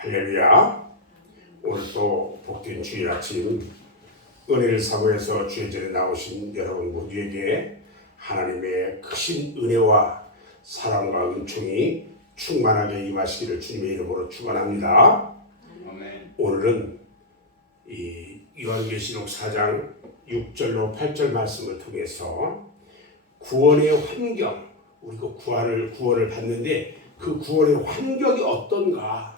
할렐루야. 오늘 또 복된 주일 아침 은혜를 사모해서 주의 전에 나오신 여러분 모두에게 하나님의 크신 은혜와 사랑과 은총이 충만하게 임하시기를 주님의 이름으로 축원합니다. 오늘은 이 요한계시록 4장 6절로 8절 말씀을 통해서 구원의 환경, 우리가 구원을 받는데 그 구원의 환경이 어떤가,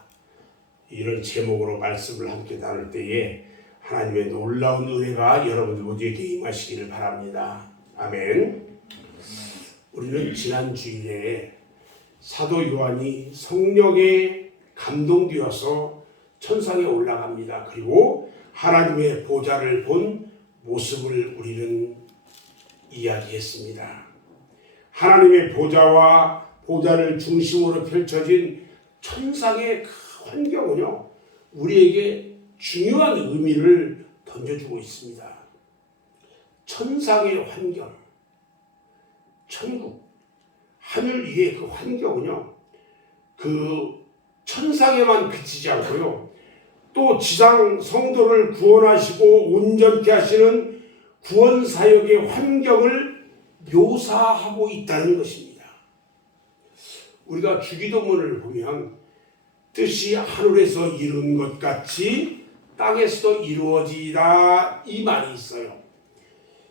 이런 제목으로 말씀을 함께 나눌 때에 하나님의 놀라운 은혜가 여러분들 모두에게 임하시기를 바랍니다. 아멘. 우리는 지난 주일에 사도 요한이 성령에 감동되어서 천상에 올라갑니다. 그리고 하나님의 보좌를 본 모습을 우리는 이야기했습니다. 하나님의 보좌를 중심으로 펼쳐진 천상의 그 환경은요, 우리에게 중요한 의미를 던져주고 있습니다. 천상의 환경, 천국, 하늘 위의 그 환경은요, 그 천상에만 그치지 않고요, 또 지상 성도를 구원하시고 온전케 하시는 구원 사역의 환경을 묘사하고 있다는 것입니다. 우리가 주기도문을 보면 뜻이 하늘에서 이룬 것 같이 땅에서도 이루어지리라, 이 말이 있어요.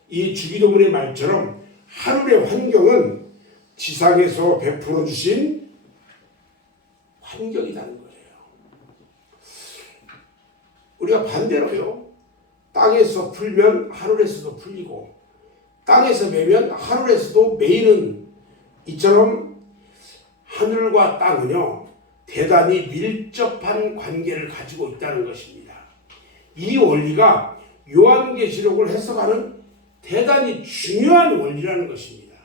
이 주기도문의 말처럼 하늘의 환경은 지상에서 베풀어 주신 환경이라는 거예요. 우리가 반대로요, 땅에서 풀면 하늘에서도 풀리고 땅에서 매면 하늘에서도 매이는, 이처럼 하늘과 땅은요 대단히 밀접한 관계를 가지고 있다는 것입니다. 이 원리가 요한계시록을 해석하는 대단히 중요한 원리라는 것입니다.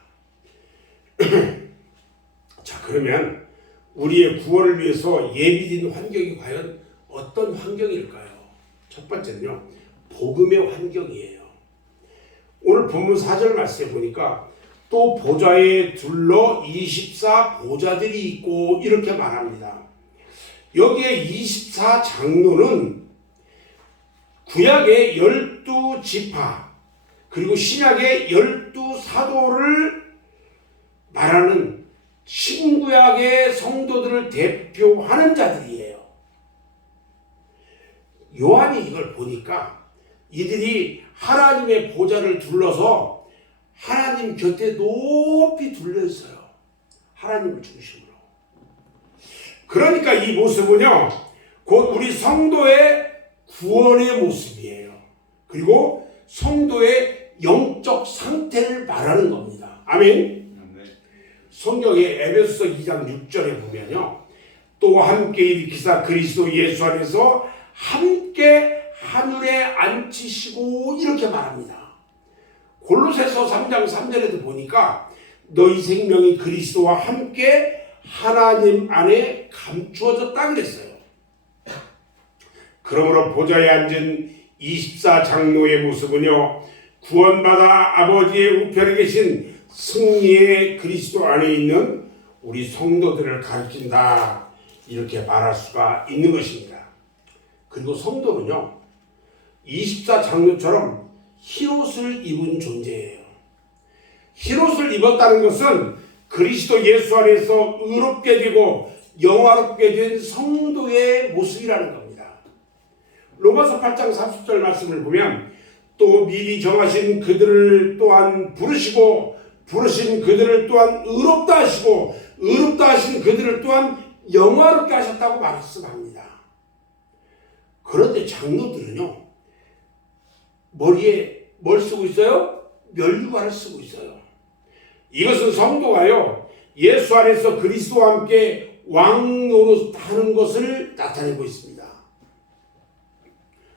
자, 그러면 우리의 구원을 위해서 예비된 환경이 과연 어떤 환경일까요? 첫 번째는요, 복음의 환경이에요. 오늘 본문 4절 말씀에 보니까 또 보좌에 둘러 24 보좌들이 있고 이렇게 말합니다. 여기에 24 장로는 구약의 12지파 그리고 신약의 12사도를 말하는 신구약의 성도들을 대표하는 자들이에요. 요한이 이걸 보니까 이들이 하나님의 보좌를 둘러서 하나님 곁에 높이 둘려 있어요. 하나님을 중심으로. 그러니까 이 모습은요, 곧 우리 성도의 구원의 모습이에요. 그리고 성도의 영적 상태를 말하는 겁니다. 아멘. 성경의 에베소서 2장 6절에 보면요, 또 함께 일으키사 그리스도 예수 안에서 함께 하늘에 앉히시고 이렇게 말합니다. 골로새서 3장 3절에도 보니까 너희 생명이 그리스도와 함께 하나님 안에 감추어졌다 그랬어요. 그러므로 보좌에 앉은 24 장로의 모습은요, 구원받아 아버지의 우편에 계신 승리의 그리스도 안에 있는 우리 성도들을 가리킨다, 이렇게 말할 수가 있는 것입니다. 그리고 성도는요, 24 장로처럼 흰옷을 입은 존재예요. 흰옷을 입었다는 것은 그리스도 예수 안에서 의롭게 되고 영화롭게 된 성도의 모습이라는 겁니다. 로마서 8장 30절 말씀을 보면 또 미리 정하신 그들을 또한 부르시고 부르신 그들을 또한 의롭다 하시고 의롭다 하신 그들을 또한 영화롭게 하셨다고 말씀합니다. 그런데 장로들은요, 머리에 뭘 쓰고 있어요? 면류관을 쓰고 있어요. 이것은 성도가요, 예수 안에서 그리스도와 함께 왕노릇하는 것을 나타내고 있습니다.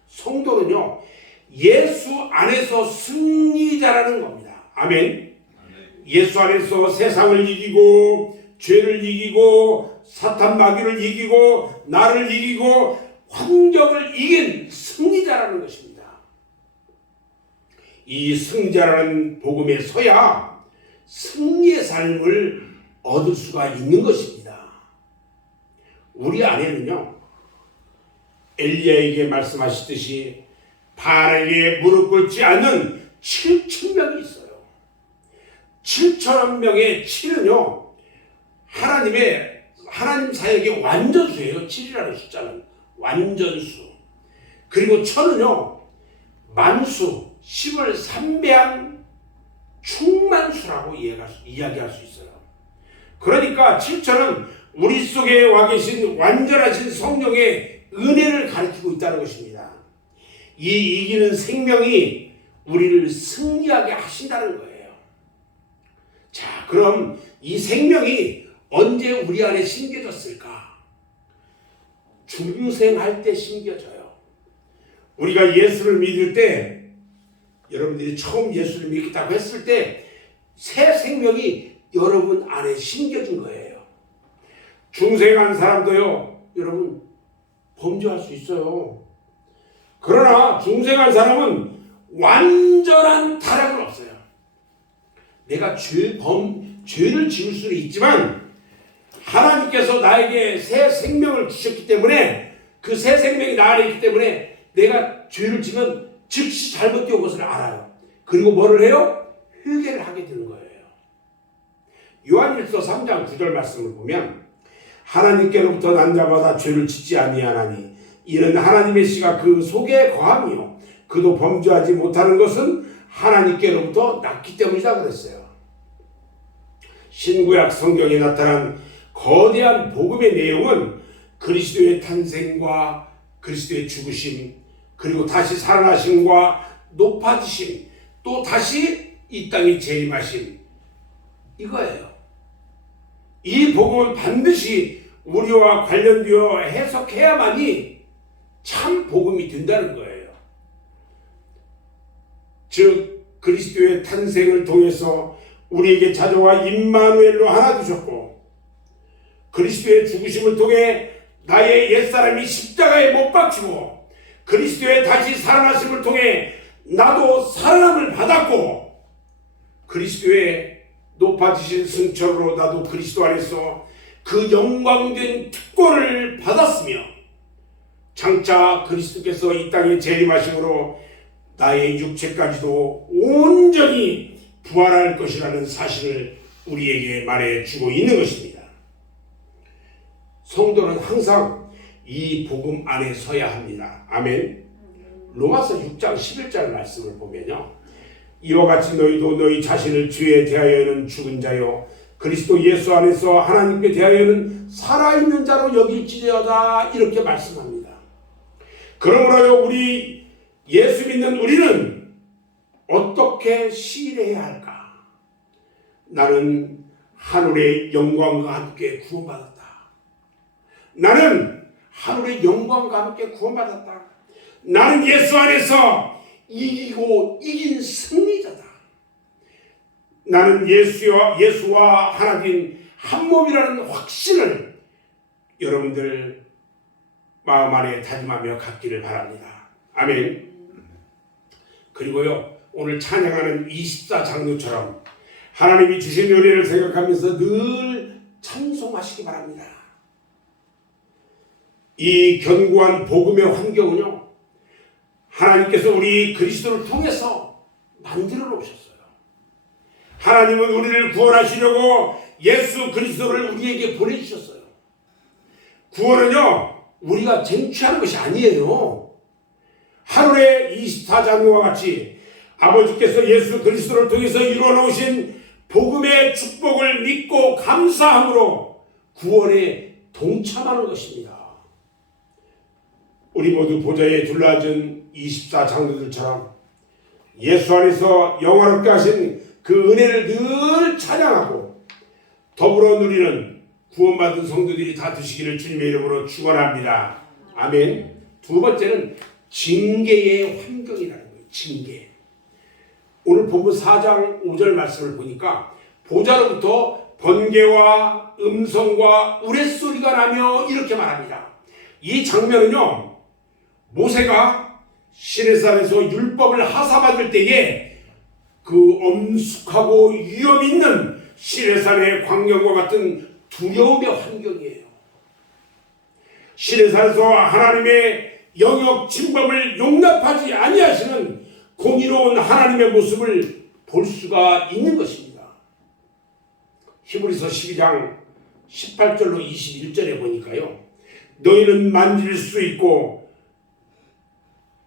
성도는요, 예수 안에서 승리자라는 겁니다. 아멘. 예수 안에서 세상을 이기고 죄를 이기고 사탄 마귀를 이기고 나를 이기고 환경을 이긴 승리자라는 것입니다. 이 승자라는 복음에 서야 승리의 삶을 얻을 수가 있는 것입니다. 우리 안에는요, 엘리야에게 말씀하시듯이 바알에게 무릎 꿇지 않는 7,000명이 있어요. 7,000명의 7은요, 하나님 사역의 완전수예요. 7이라는 숫자는 완전수. 그리고 1,000은요, 만수, 10을 3배한 충만수라고 이야기할 수 있어요. 그러니까 7,000은 우리 속에 와 계신 완전하신 성령의 은혜를 가리키고 있다는 것입니다. 이 이기는 생명이 우리를 승리하게 하신다는 거예요. 자, 그럼 이 생명이 언제 우리 안에 심겨졌을까? 중생할 때 심겨져요. 우리가 예수를 믿을 때, 여러분들이 처음 예수를 믿겠다고 했을 때 새 생명이 여러분 안에 심겨진 거예요. 중생한 사람도요, 여러분 범죄할 수 있어요. 그러나 중생한 사람은 완전한 타락은 없어요. 내가 죄를 지을 수는 있지만 하나님께서 나에게 새 생명을 주셨기 때문에, 그 새 생명이 나 안에 있기 때문에 내가 죄를 지면 즉시 잘못된 것을 알아요. 그리고 뭐를 해요? 회개를 하게 되는 거예요. 요한일서 3장 9절 말씀을 보면, 하나님께로부터 난 자마다 죄를 짓지 아니하나니 이는 하나님의 씨가 그 속에 거함이요 그도 범죄하지 못하는 것은 하나님께로부터 났기 때문이다 그랬어요. 신구약 성경에 나타난 거대한 복음의 내용은 그리스도의 탄생과 그리스도의 죽으심, 그리고 다시 살아나심과 높아지심, 또 다시 이 땅에 재림하심, 이거예요. 이 복음은 반드시 우리와 관련되어 해석해야만이 참 복음이 된다는 거예요. 즉 그리스도의 탄생을 통해서 우리에게 찾아와 임마누엘로 하나 되셨고, 그리스도의 죽으심을 통해 나의 옛사람이 십자가에 못 박히고, 그리스도의 다시 살아나심을 통해 나도 살아남을 받았고, 그리스도의 높아지신 승천으로 나도 그리스도 안에서 그 영광된 특권을 받았으며, 장차 그리스도께서 이 땅에 재림하심으로 나의 육체까지도 온전히 부활할 것이라는 사실을 우리에게 말해주고 있는 것입니다. 성도는 항상 이 복음 안에 서야 합니다. 아멘. 로마서 6장 11절 말씀을 보면요, 이와 같이 너희도 너희 자신을 주에 대하여는 죽은 자요 그리스도 예수 안에서 하나님께 대하여는 살아있는 자로 여길지어다, 이렇게 말씀합니다. 그러므로 우리 예수 믿는 우리는 어떻게 시일해야 할까? 나는 하늘의 영광과 함께 구원받았다. 나는 하늘의 영광과 함께 구원받았다. 나는 예수 안에서 이기고 이긴 승리자다. 나는 예수와 하나님 한 몸이라는 확신을 여러분들 마음 안에 다짐하며 갖기를 바랍니다. 아멘. 그리고요, 오늘 찬양하는 24장로처럼 하나님이 주신 은혜를 생각하면서 늘 찬송하시기 바랍니다. 이 견고한 복음의 환경은요, 하나님께서 우리 그리스도를 통해서 만들어 놓으셨어요. 하나님은 우리를 구원하시려고 예수 그리스도를 우리에게 보내주셨어요. 구원은요, 우리가 쟁취하는 것이 아니에요. 하늘의 24장로와 같이 아버지께서 예수 그리스도를 통해서 이루어 놓으신 복음의 축복을 믿고 감사함으로 구원에 동참하는 것입니다. 우리 모두 보좌에 둘러앉은 24장로들처럼 예수 안에서 영화롭게 하신 그 은혜를 늘 찬양하고 더불어 누리는 구원받은 성도들이 다 되시기를 주님의 이름으로 축원합니다. 아멘. 두 번째는 징계의 환경이라는 거예요. 징계. 오늘 본문 4장 5절 말씀을 보니까 보좌로부터 번개와 음성과 우레소리가 나며 이렇게 말합니다. 이 장면은요, 모세가 시내산에서 율법을 하사받을 때에 그 엄숙하고 위험 있는 시내산의 광경과 같은 두려움의 환경이에요. 시내산에서 하나님의 영역 침범을 용납하지 아니하시는 공의로운 하나님의 모습을 볼 수가 있는 것입니다. 히브리서 12장 18절로 21절에 보니까요. 너희는 만질 수 있고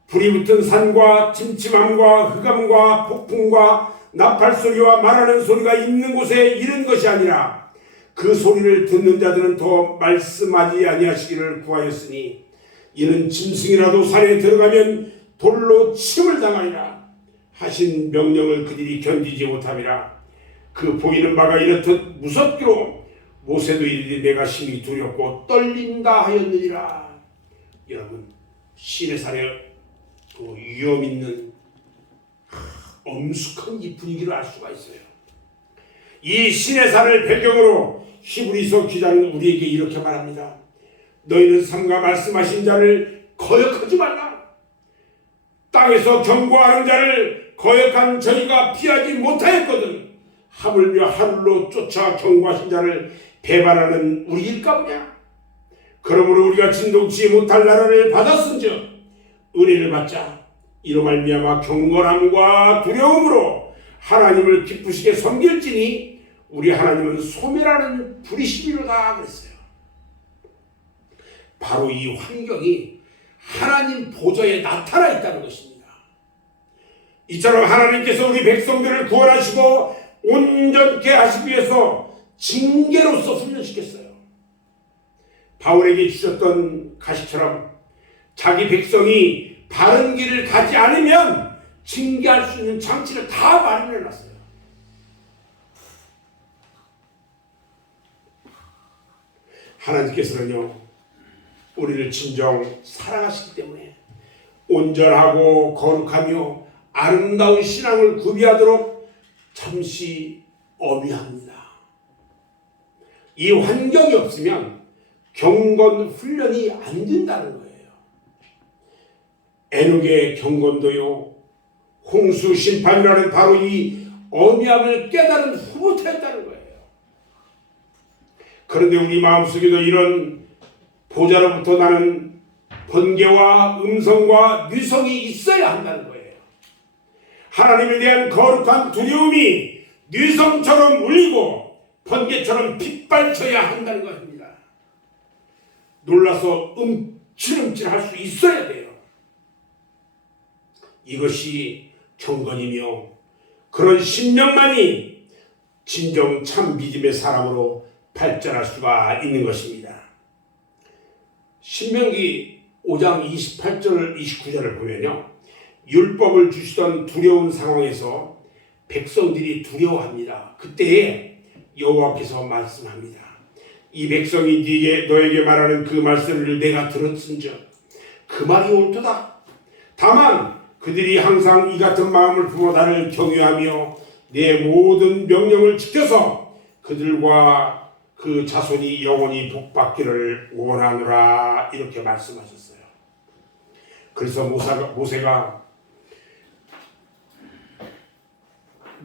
불이 붙은 산과 침침함과 흑암과 폭풍과 나팔 소리와 말하는 소리가 있는 곳에 이른 것이 아니라 그 소리를 듣는 자들은 더 말씀하지 아니하시기를 구하였으니 이는 짐승이라도 산에 들어가면 돌로 침을 당하리라 하신 명령을 그들이 견디지 못함이라. 그 보이는 바가 이렇듯 무섭기로 모세도 이르되 내가 심히 두렵고 떨린다 하였느니라. 여러분, 시내산의 그 위험 있는 엄숙한 이 분위기를 알 수가 있어요. 이 시내산을 배경으로 히브리서 기자는 우리에게 이렇게 말합니다. 너희는 삼가 말씀하신 자를 거역하지 말라. 땅에서 경고하는 자를 거역한 저희가 피하지 못하였거든 하물며 하늘로 쫓아 경고하신 자를 배반하는 우리일까 보냐. 그러므로 우리가 진동치 못할 나라를 받았은즉 은혜를 받자. 이로 말미암아 경건함과 두려움으로 하나님을 기쁘시게 섬길지니 우리 하나님은 소멸하는 불이시미로다 그랬어요. 바로 이 환경이 하나님 보좌에 나타나 있다는 것입니다. 이처럼 하나님께서 우리 백성들을 구원하시고 온전케 하시기 위해서 징계로서 훈련시켰어요. 바울에게 주셨던 가시처럼 자기 백성이 바른 길을 가지 않으면 징계할 수 있는 장치를 다 마련해 놨어요. 하나님께서는요, 우리를 진정 사랑하시기 때문에 온전하고 거룩하며 아름다운 신앙을 구비하도록 잠시 엄위합니다. 이 환경이 없으면 경건 훈련이 안 된다는 거예요. 에녹의 경건도요, 홍수 심판이라는 바로 이 엄위함을 깨달은 후부터였다는 거예요. 그런데 우리 마음속에도 이런 보좌로부터 나는 번개와 음성과 뉘성이 있어야 한다는 거예요. 하나님에 대한 거룩한 두려움이 뉘성처럼 울리고 번개처럼 빗발쳐야 한다는 것입니다. 놀라서 움찔움찔할 수 있어야 돼요. 이것이 경건이며 그런 심령만이 진정 참 믿음의 사람으로 발전할 수가 있는 것입니다. 신명기 5장 28절 29절을 보면요, 율법을 주시던 두려운 상황에서 백성들이 두려워합니다. 그때에 여호와께서 말씀합니다. 이 백성이 너에게 말하는 그 말씀을 내가 들었은즉 그 말이 옳도다. 다만 그들이 항상 이 같은 마음을 품어 나를 경외하며 내 모든 명령을 지켜서 그들과 그 자손이 영원히 복받기를 원하노라 이렇게 말씀하셨어요. 그래서 모세가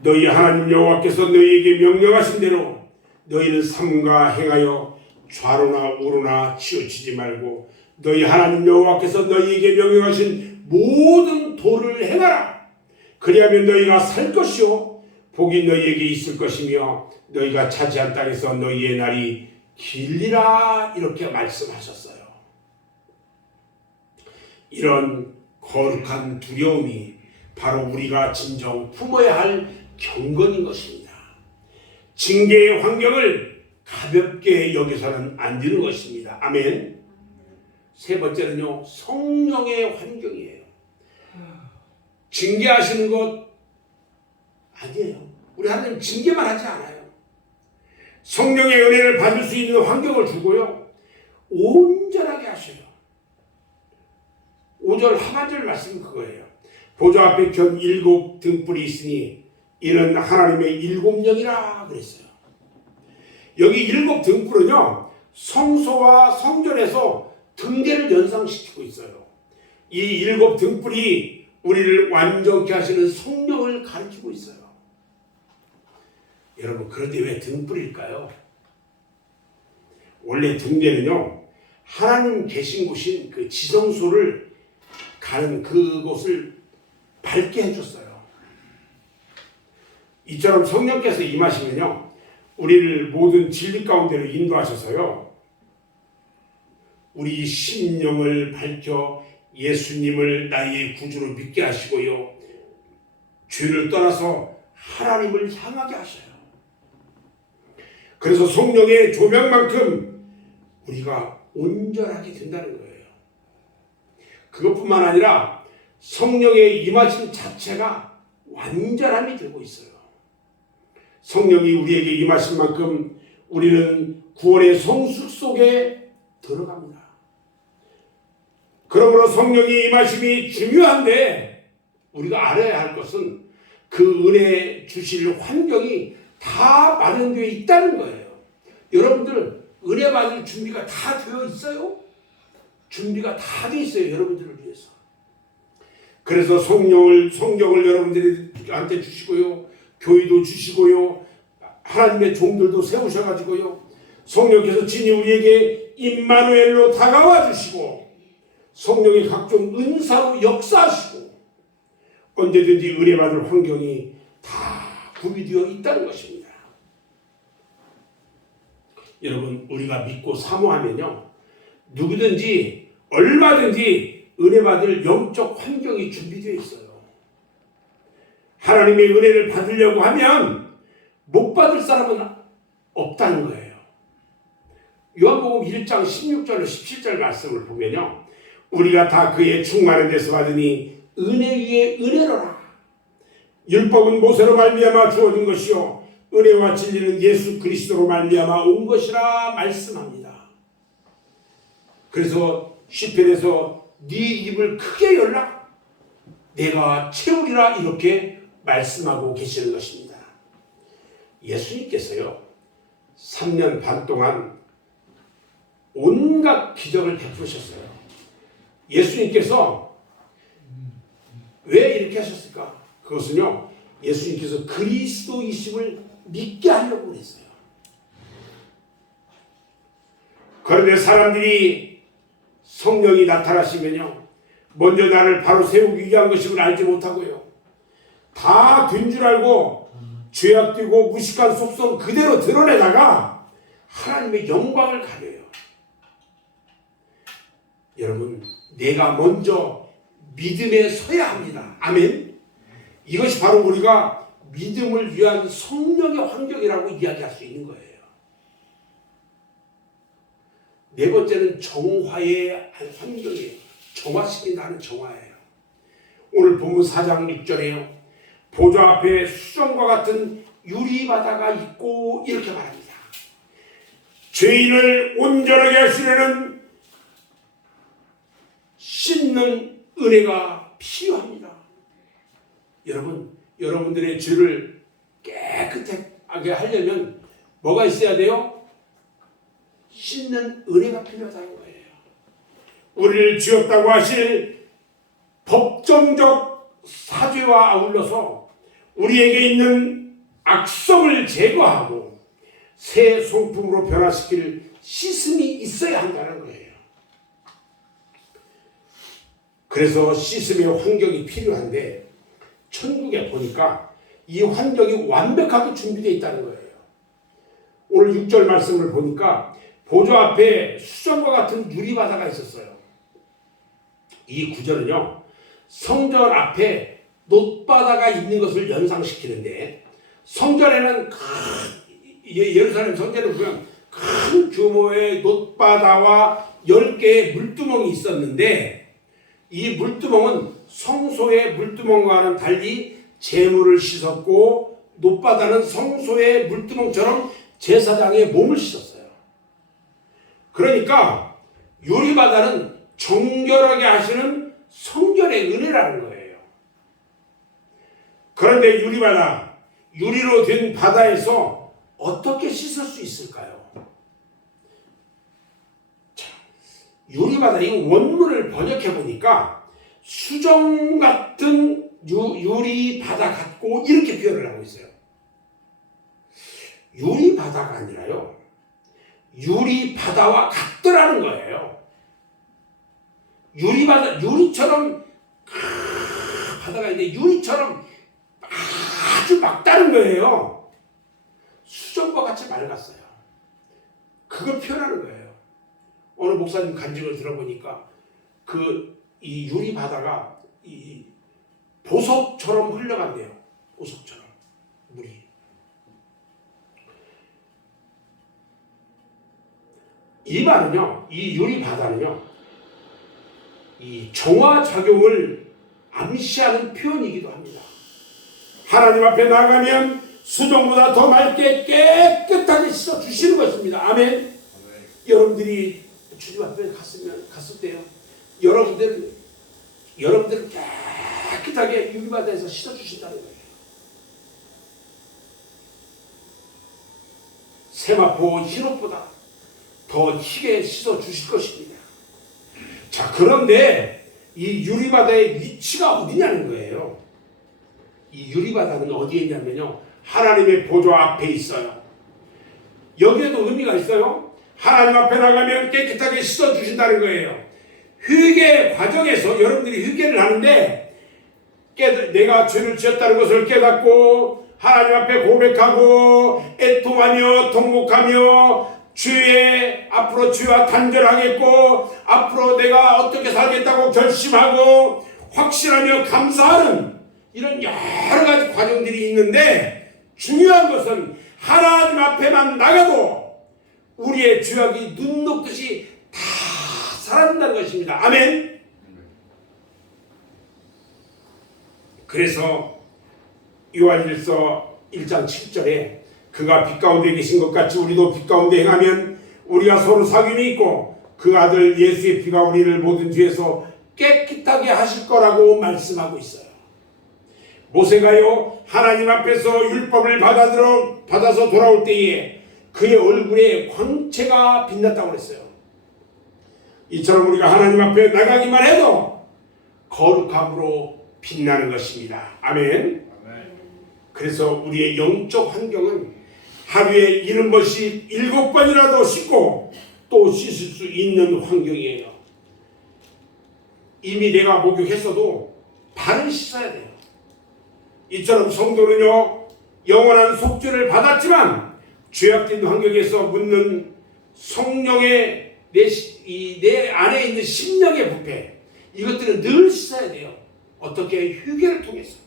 너희 하나님 여호와께서 너희에게 명령하신 대로 너희는 삼가 행하여 좌로나 우로나 치우치지 말고 너희 하나님 여호와께서 너희에게 명령하신 모든 도를 행하라. 그리하면 너희가 살 것이요 복이 너희에게 있을 것이며 너희가 차지한 땅에서 너희의 날이 길리라 이렇게 말씀하셨어요. 이런 거룩한 두려움이 바로 우리가 진정 품어야 할 경건인 것입니다. 징계의 환경을 가볍게 여기서는 안 되는 것입니다. 아멘. 세 번째는요, 성령의 환경이에요. 징계하시는 것 아니에요. 우리 하나님 징계만 하지 않아요. 성령의 은혜를 받을 수 있는 환경을 주고요, 온전하게 하셔요. 5절 하반절 말씀은 그거예요. 보좌 앞에 전 7 등불이 있으니 이는 하나님의 7영이라 그랬어요. 여기 7 등불은요, 성소와 성전에서 등대를 연상시키고 있어요. 이 7 등불이 우리를 완전케 하시는 성령을 가리키고 있어요. 여러분, 그런데 왜 등불일까요? 원래 등대는요, 하나님 계신 곳인 그 지성소를 가는 그곳을 밝게 해줬어요. 이처럼 성령께서 임하시면요, 우리를 모든 진리 가운데로 인도하셔서요, 우리 심령을 밝혀 예수님을 나의 구주로 믿게 하시고요, 죄를 떠나서 하나님을 향하게 하셔요. 그래서 성령의 조명만큼 우리가 온전하게 된다는 거예요. 그것뿐만 아니라 성령의 임하심 자체가 완전함이 되고 있어요. 성령이 우리에게 임하신 만큼 우리는 구원의 성숙 속에 들어갑니다. 그러므로 성령의 임하심이 중요한데, 우리가 알아야 할 것은 그 은혜 주실 환경이 다 마련되어 있다는 거예요. 여러분들 은혜 받을 준비가 다 되어 있어요? 준비가 다 되어 있어요, 여러분들을 위해서. 그래서 성령을 여러분들한테 주시고요, 교회도 주시고요, 하나님의 종들도 세우셔가지고요, 성령께서 친히 우리에게 임마누엘로 다가와 주시고, 성령의 각종 은사로 역사하시고, 언제든지 은혜 받을 환경이 다 구비되어 있다는 것입니다. 여러분, 우리가 믿고 사모하면요, 누구든지 얼마든지 은혜 받을 영적 환경이 준비되어 있어요. 하나님의 은혜를 받으려고 하면 못 받을 사람은 없다는 거예요. 요한복음 1장 16절로 17절 말씀을 보면요, 우리가 다 그의 충만한 데서 받으니 은혜 위에 은혜로라. 율법은 모세로 말미암아 주어진 것이요 은혜와 진리는 예수 그리스도로 말미암아 온 것이라 말씀합니다. 그래서 시편에서 네 입을 크게 열라 내가 채우리라 이렇게 말씀하고 계시는 것입니다. 예수님께서요 3년 반 동안 온갖 기적을 베푸셨어요. 예수님께서 왜 이렇게 하셨을까? 그것은요 예수님께서 그리스도이심을 믿게 하려고 했어요. 그런데 사람들이 성령이 나타나시면요 먼저 나를 바로 세우기 위한 것임을 알지 못하고요 다 된 줄 알고 죄악되고 무식한 속성 그대로 드러내다가 하나님의 영광을 가려요. 여러분, 내가 먼저 믿음에 서야 합니다. 아멘. 이것이 바로 우리가 믿음을 위한 성령의 환경이라고 이야기할 수 있는 거예요. 네 번째는 정화의 환경이에요. 정화시킨다는 정화예요. 오늘 본문 4장 6절에요. 보좌 앞에 수정과 같은 유리바다가 있고 이렇게 말합니다. 죄인을 온전하게 하시려는 씻는 은혜가 필요합니다. 여러분들의 죄를 깨끗하게 하려면 뭐가 있어야 돼요? 씻는 은혜가 필요하다는 거예요. 우리를 지었다고 하실 법정적 사죄와 아울러서 우리에게 있는 악성을 제거하고 새 성품으로 변화시킬 씻음이 있어야 한다는 거예요. 그래서 씻음의 환경이 필요한데 천국에 보니까 이 환경이 완벽하게 준비되어 있다는 거예요. 오늘 6절 말씀을 보니까 보좌 앞에 수정과 같은 유리바다가 있었어요. 이 구절은요 성전 앞에 놋바다가 있는 것을 연상시키는데 성전에는 예루살렘 성전에 보면 큰 규모의 놋바다와 10개의 물두멍이 있었는데 이 물두멍은 성소의 물두멍과는 달리 제물을 씻었고 놋바다는 성소의 물두멍처럼 제사장의 몸을 씻었어요. 그러니까 유리바다는 정결하게 하시는 성전의 은혜라는 거예요. 그런데 유리바다, 유리로 된 바다에서 어떻게 씻을 수 있을까요? 자, 유리바다 이 원문을 번역해 보니까 수정 같은 유리바다 같고 이렇게 표현을 하고 있어요. 유리바다가 아니라요 유리바다와 같더라는 거예요. 유리바다, 유리처럼 바다가 이제 유리처럼 아주 막다른 거예요. 수정과 같이 맑았어요. 그걸 표현하는 거예요. 어느 목사님 간증을 들어보니까 이 유리 바다가 이 보석처럼 흘러간대요. 보석처럼 물이. 이 말은요, 이 유리 바다는요, 이 정화 작용을 암시하는 표현이기도 합니다. 하나님 앞에 나가면 수정보다 더 맑게 깨끗하게 씻어 주시는 것입니다. 아멘. 여러분들이 주님 앞에 갔을 때요, 여러분들 깨끗하게 유리바다에서 씻어 주신다는 거예요. 세마포 흰옷보다 더 희게 씻어 주실 것입니다. 자, 그런데 이 유리바다의 위치가 어디냐는 거예요. 이 유리바다는 어디에 있냐면요, 하나님의 보좌 앞에 있어요. 여기에도 의미가 있어요. 하나님 앞에 나가면 깨끗하게 씻어 주신다는 거예요. 회개 과정에서 여러분들이 회개를 하는데 내가 죄를 지었다는 것을 깨닫고 하나님 앞에 고백하고 애통하며 통곡하며 앞으로 죄와 단절하겠고 앞으로 내가 어떻게 살겠다고 결심하고 확신하며 감사하는 이런 여러 가지 과정들이 있는데, 중요한 것은 하나님 앞에만 나가도 우리의 죄악이 눈 녹듯이 다 사라진다는 것입니다. 아멘. 그래서 요한일서 1장 7절에 그가 빛 가운데 계신 것 같이 우리도 빛 가운데 행하면 우리가 서로 사귐이 있고 그 아들 예수의 피가 우리를 모든 죄에서 깨끗하게 하실 거라고 말씀하고 있어요. 모세가요, 하나님 앞에서 율법을 받아서 돌아올 때에 그의 얼굴에 광채가 빛났다고 그랬어요. 이처럼 우리가 하나님 앞에 나가기만 해도 거룩함으로 빛나는 것입니다. 아멘. 그래서 우리의 영적 환경은 하루에 70번씩 7번이라도 씻고 또 씻을 수 있는 환경이에요. 이미 내가 목욕했어도 발을 씻어야 돼요. 이처럼 성도는요, 영원한 속죄를 받았지만 죄악된 환경에서 묻는 성령의 내 안에 있는 심령의 부패, 이것들은 늘 씻어야 돼요. 어떻게? 회개를 통해서.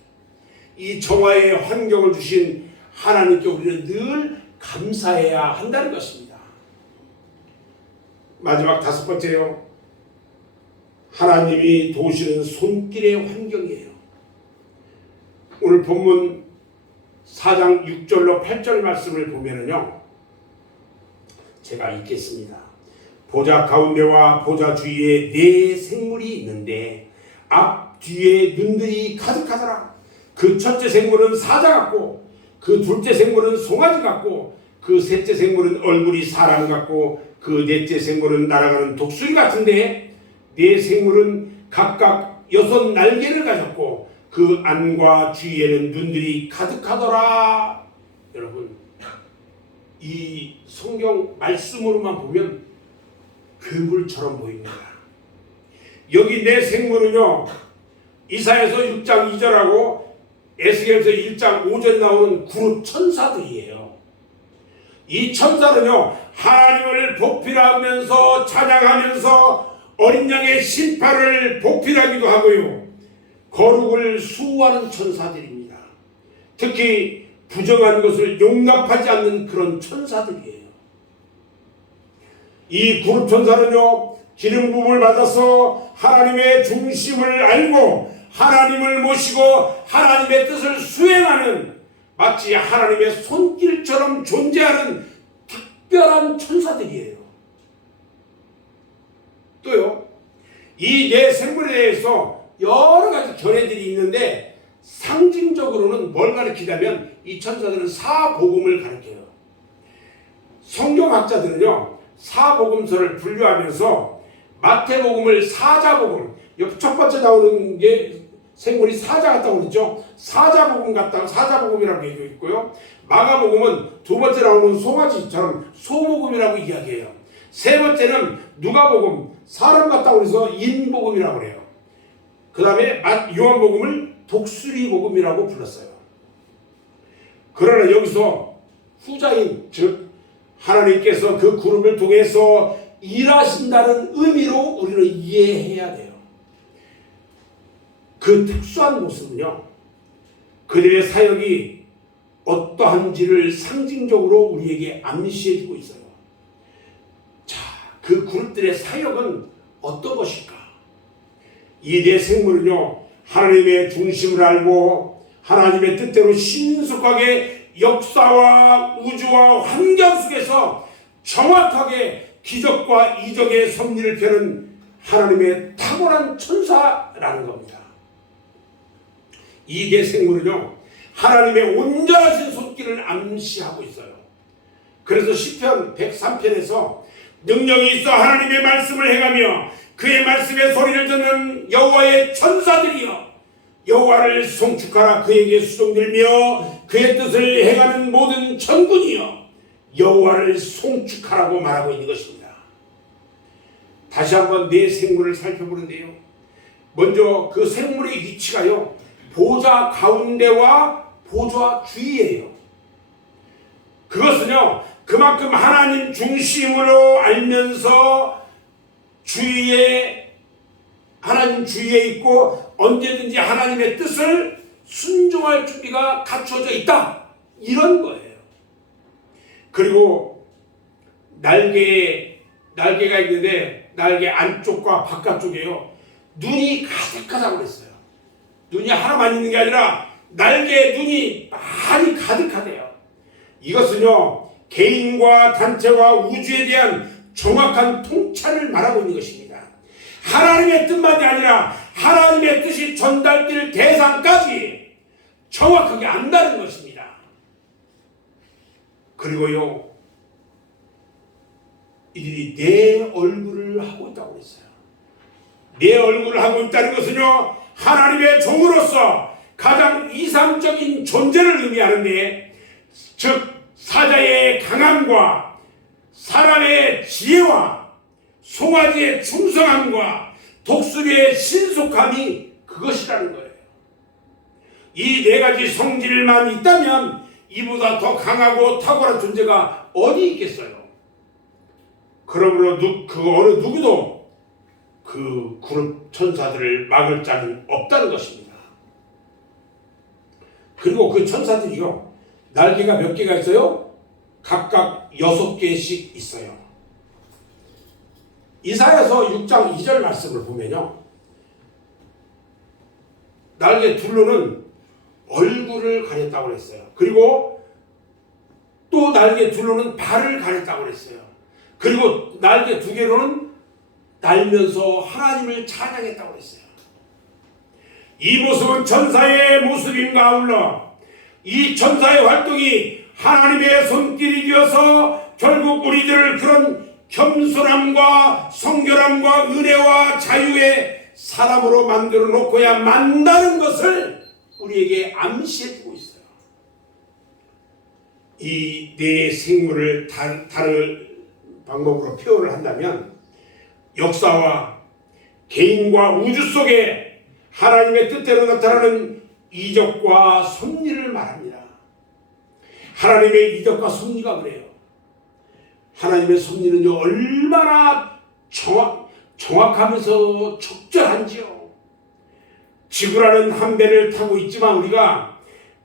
이 정화의 환경을 주신 하나님께 우리는 늘 감사해야 한다는 것입니다. 마지막 5번째요. 하나님이 도우시는 손길의 환경이에요. 오늘 본문 4장 6절로 8절 말씀을 보면은요, 제가 읽겠습니다. 보좌 가운데와 보좌 주위에 4생물이 있는데 앞 뒤에 눈들이 가득하더라. 그 첫째 생물은 사자 같고 그 둘째 생물은 송아지 같고 그 셋째 생물은 얼굴이 사람 같고 그 넷째 생물은 날아가는 독수리 같은데 4생물은 각각 6 날개를 가졌고 그 안과 주위에는 눈들이 가득하더라. 여러분, 이 성경 말씀으로만 보면 괴물처럼 보입니다. 여기 4생물은요, 이사야서 6장 2절하고 에스겔서 1장 5절에 나오는 그룹 천사들이에요. 이 천사는요, 하나님을 보필하면서 찬양하면서 어린 양의 심판을 보필하기도 하고요, 거룩을 수호하는 천사들입니다. 특히 부정한 것을 용납하지 않는 그런 천사들이에요. 이 그룹 천사는요, 기름 부음을 받아서 하나님의 중심을 알고 하나님을 모시고 하나님의 뜻을 수행하는, 마치 하나님의 손길처럼 존재하는 특별한 천사들이에요. 또요, 이 4생물에 대해서 여러 가지 견해들이 있는데 상징적으로는 뭘 가리키냐면 이 천사들은 사복음을 가리켜요. 성경학자들은요, 사복음서를 분류하면서 마태복음을 사자복음, 첫 번째 나오는 게 생물이 사자 같다고 그랬죠. 사자복음이라고 얘기하고 있고요. 마가복음은 두 번째 나오는 송아지처럼 소복음이라고 이야기해요. 세 번째는 누가복음, 사람 같다고 해서 인복음이라고 그래요. 4번째는 그 다음에 요한복음을 독수리복음이라고 불렀어요. 그러나 여기서 후자인 즉 하나님께서 그 구름을 통해서 일하신다는 의미로 우리는 이해해야 돼요. 그 특수한 모습은요, 그들의 사역이 어떠한지를 상징적으로 우리에게 암시해주고 있어요. 자, 그 그룹들의 사역은 어떤 것일까? 이 네 생물은요, 하나님의 중심을 알고 하나님의 뜻대로 신속하게 역사와 우주와 환경 속에서 정확하게 기적과 이적의 섭리를 펴는 하나님의 탁월한 천사라는 겁니다. 이 네 생물은요, 하나님의 온전하신 손길을 암시하고 있어요. 그래서 시편 103편에서 능력이 있어 하나님의 말씀을 행하며 그의 말씀에 소리를 듣는 여호와의 천사들이여 여호와를 송축하라. 그에게 수종들며 그의 뜻을 행하는 모든 천군이여 여호와를 송축하라고 말하고 있는 것입니다. 다시 한번 네 생물을 살펴보는데요, 먼저 그 생물의 위치가요, 보좌 가운데와 보좌 주위예요. 그것은요, 그만큼 하나님 중심으로 알면서 하나님 주위에 있고 언제든지 하나님의 뜻을 순종할 준비가 갖춰져 있다, 이런 거예요. 그리고 날개가 있는데 날개 안쪽과 바깥쪽에요, 눈이 가득하다고 그랬어요. 눈이 하나만 있는 게 아니라 날개에 눈이 많이 가득하대요. 이것은요, 개인과 단체와 우주에 대한 정확한 통찰을 말하고 있는 것입니다. 하나님의 뜻만이 아니라 하나님의 뜻이 전달될 대상까지 정확하게 안다는 것입니다. 그리고요, 이들이 내 얼굴을 하고 있다고 했어요. 내 얼굴을 하고 있다는 것은요, 하나님의 종으로서 가장 이상적인 존재를 의미하는데, 즉 사자의 강함과 사람의 지혜와 송아지의 충성함과 독수리의 신속함이 그것이라는 거예요. 이 네 가지 성질만 있다면 이보다 더 강하고 탁월한 존재가 어디 있겠어요? 그러므로 그 어느 누구도 그 그룹 천사들을 막을 자는 없다는 것입니다. 그리고 그 천사들이요, 날개가 몇 개가 있어요? 각각 6개씩 있어요. 이사야서 6장 2절 말씀을 보면요, 날개 둘로는 얼굴을 가렸다고 했어요. 그리고 또 날개 둘로는 발을 가렸다고 했어요. 그리고 날개 두 개로는 날면서 하나님을 찬양했다고 했어요. 이 모습은 천사의 모습임과 아울러 이 천사의 활동이 하나님의 손길이 되어서 결국 우리들을 그런 겸손함과 성결함과 은혜와 자유의 사람으로 만들어 놓고야 만다는 것을 우리에게 암시해주고 있어요. 이 네 생물을 다른 방법으로 표현을 한다면 역사와 개인과 우주 속에 하나님의 뜻대로 나타나는 이적과 섭리를 말합니다. 하나님의 이적과 섭리가 그래요. 하나님의 섭리는요, 얼마나 정확하면서 적절한지요. 지구라는 한 배를 타고 있지만 우리가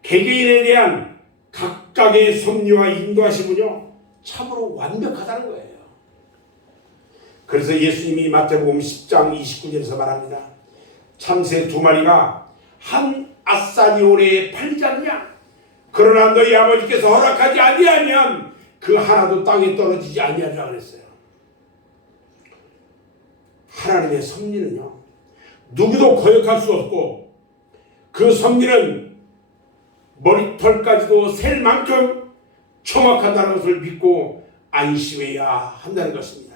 개개인에 대한 각각의 섭리와 인도하심은요, 참으로 완벽하다는 거예요. 그래서 예수님이 마태복음 10장 29절에서 말합니다. 참새 2마리가 한 아싸리 오래에 팔리지 않느냐? 그러나 너희 아버지께서 허락하지 아니하면 그 하나도 땅에 떨어지지 아니하리라 그랬어요. 하나님의 섭리는요, 누구도 거역할 수 없고 그 섭리는 머리털까지도 셀 만큼 정확하다는 것을 믿고 안심해야 한다는 것입니다.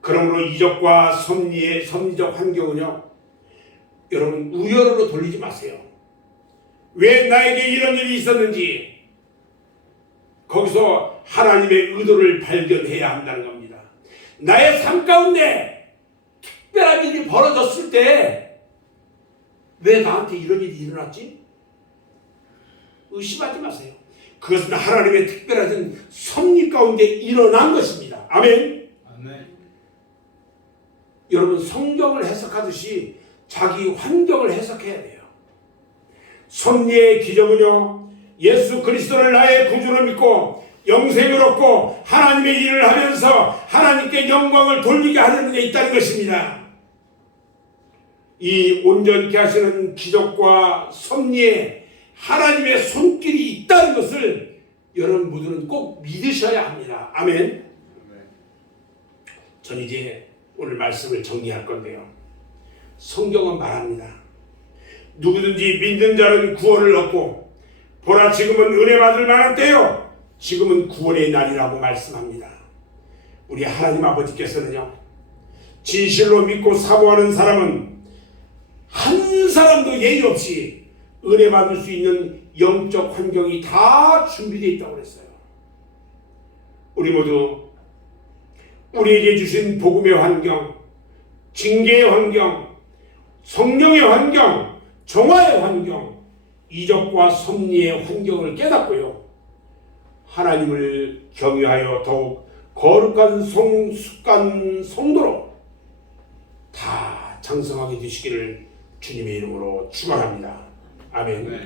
그러므로 이적과 섭리적 환경은요, 여러분 우열으로 돌리지 마세요. 왜 나에게 이런 일이 있었는지 거기서 하나님의 의도를 발견해야 한다는 겁니다. 나의 삶 가운데 특별한 일이 벌어졌을 때 왜 나한테 이런 일이 일어났지? 의심하지 마세요. 그것은 하나님의 특별한 섭리 가운데 일어난 것입니다. 아멘. 아멘. 여러분, 성경을 해석하듯이 자기 환경을 해석해야 돼요. 섭리의 기적은요, 예수 그리스도를 나의 구주로 믿고 영생을 얻고 하나님의 일을 하면서 하나님께 영광을 돌리게 하려는 데 있다는 것입니다. 이 온전케 하시는 기적과 섭리에 하나님의 손길이 있다는 것을 여러분 모두는 꼭 믿으셔야 합니다. 아멘. 전 이제 오늘 말씀을 정리할 건데요. 성경은 말합니다. 누구든지 믿는 자는 구원을 얻고 보라 지금은 은혜 받을 만한 때요 지금은 구원의 날이라고 말씀합니다. 우리 하나님 아버지께서는요, 진실로 믿고 사모하는 사람은 한 사람도 예의 없이 은혜 받을 수 있는 영적 환경이 다 준비되어 있다고 그랬어요. 우리 모두 우리에게 주신 복음의 환경, 징계의 환경, 성령의 환경, 정화의 환경, 이적과 섭리의 환경을 깨닫고요, 하나님을 경외하여 더욱 거룩한 습관 성도로 다 장성하게 되시기를 주님의 이름으로 축원합니다. 아멘.